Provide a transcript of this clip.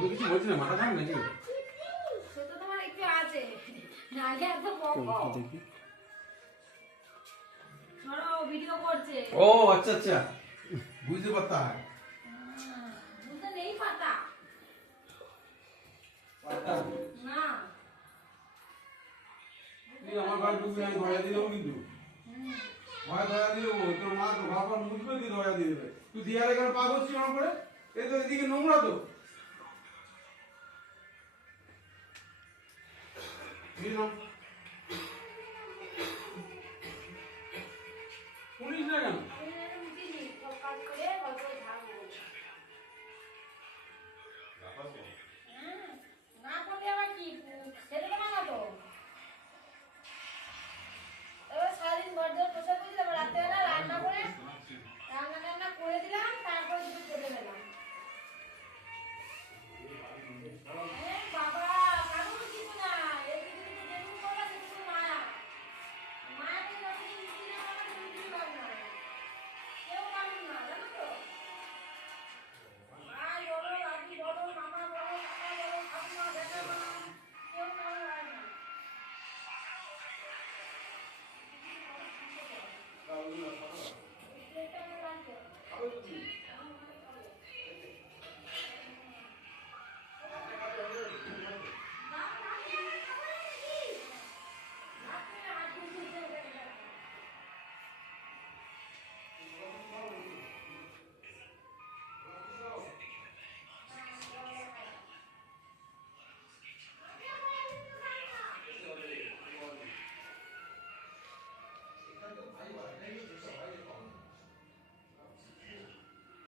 আমি কিছু বলছি না, মাথা খারাপ নাকি? সেটা তোমার একটু আছে, নালে এত বকো। দেখি। ধরো ভিডিও করছে। ও আচ্ছা আচ্ছা, বুঝতে পারতাম। বুঝতে নেই পাতা। পাতা না। তুই আমার ঘরে ঢুকবি, আমি ধরা দিয়ে দেবো কিন্তু। ভয় ধরা দিয়ে দেবো, তোর মা তো বাবা মুখবে দিয়ে ধরা দিয়ে দেবে। তুই দিয়ারে এখানে পা করছিস আমার করে? এই তো এদিকে নোংরা তো। শুনিস না কেন? কাজ করে কত ঝাড়বো।